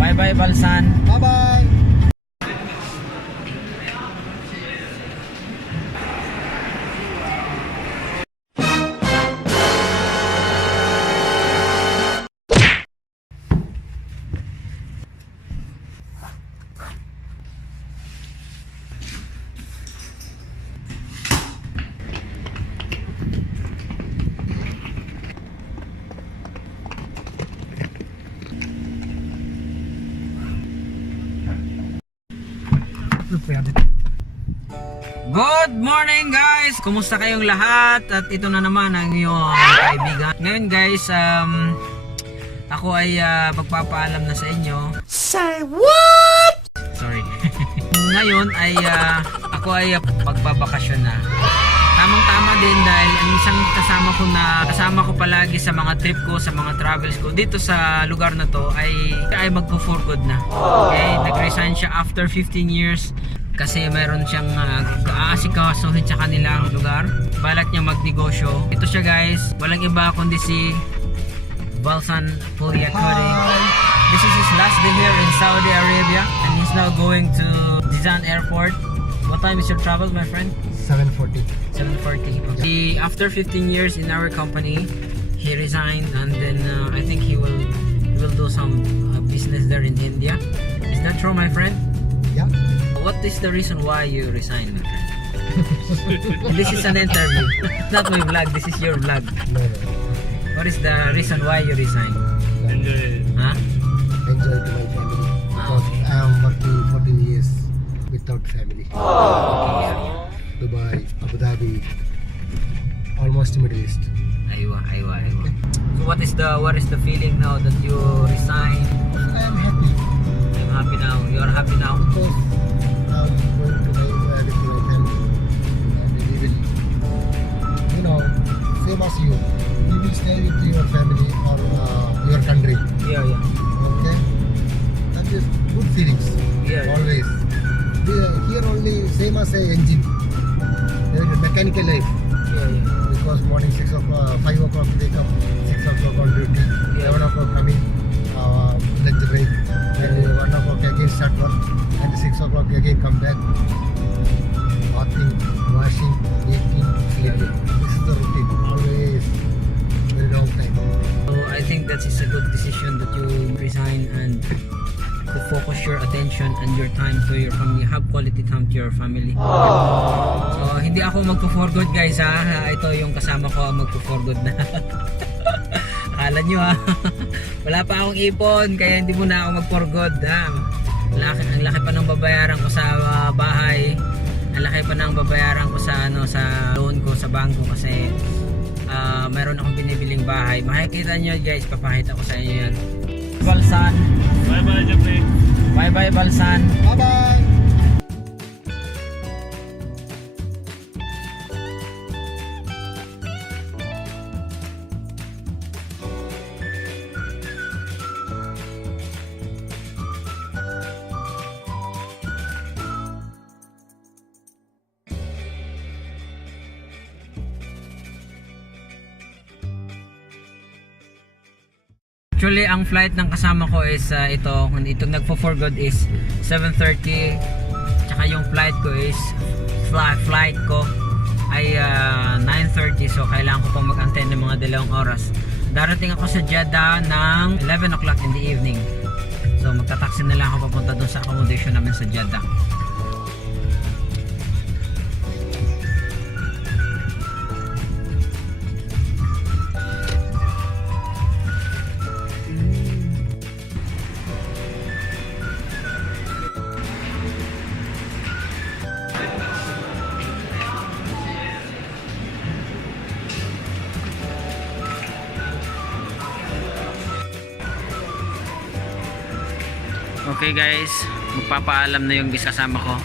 Bye bye Balsan. Bye bye. Good morning guys! Kumusta kayong lahat? At ito na naman ang iyong kaibigan. Ngayon guys, ako ay magpapaalam na sa inyo. Say what? Sorry. Ngayon ay ako ay magbabakasyon na. Tamang-tama din dahil ang isang kasama ko palagi sa mga trip ko, sa mga travels ko dito sa lugar na to ay magpo-for good na. Okay, nag-resign siya after 15 years. Kasi mayroon siyang aasikasuhin sa kanilang lugar. Balak niya magnegosyo. Ito siya guys. Walang iba kundi si Balsan Puliakuri. This is his last day here in Saudi Arabia. And he's now going to Jizan Airport. What time is your travel, my friend? 7:40. 7:40. Okay. After 15 years in our company, he resigned. And then I think he will do some business there in India. Is that true, my friend? Yeah. What is the reason why you resigned, my friend? This is an interview, not my vlog. This is your vlog. No. What is the reason why you resigned? Enjoy. Huh? Enjoy to my family. Because I am working 14 years without family. Okay, yeah. Dubai, Abu Dhabi, almost Middle East. Aywa. So what is the feeling now that you resigned? I am happy I'm happy now. You are happy now. because I am going to my with my family. And we will, same as you. You will stay with your family or your country. Yeah. Okay, that is good feelings. Yeah. Always. Here only same as a engine. There is a mechanical life Yeah. because morning 6 o'clock, 5 o'clock wake up, 6 o'clock on duty, Yeah. 11 o'clock coming, lunch break, and 1 o'clock again start work, and 6 o'clock again come back, bathing, washing, eating, sleeping. This is the routine. Always very long time. So I think that is a good decision that you resign and to focus your attention and your time to your family. Have quality time to your family. So hindi ako magpo-for good guys ha. Ito yung kasama ko ang magpo-for good na. Akala nyo ha. Wala pa akong ipon kaya hindi muna ako mag-for good ha. Ang laki pa ng babayaran ko sa bahay. Ang laki pa ng babayaran ko sa sa loan ko sa bangko kasi mayroon akong binibiling bahay. Makikita nyo guys, papakita ko sa inyo yan. Balsan. Bye bye Jeffrey. Bye bye Balsan. Bye bye. Actually, ang flight ng kasama ko is itong nagpo-for good is 7:30. Tsaka yung flight ko is flight ko ay 9:30. So kailangan ko pang mag-antay ng mga 2 oras. Darating ako sa Jeddah ng 11 o'clock in the evening. So magta-taxi na lang ako papunta doon sa accommodation namin sa Jeddah. Okay guys, magpapaalam na yung kasama ko.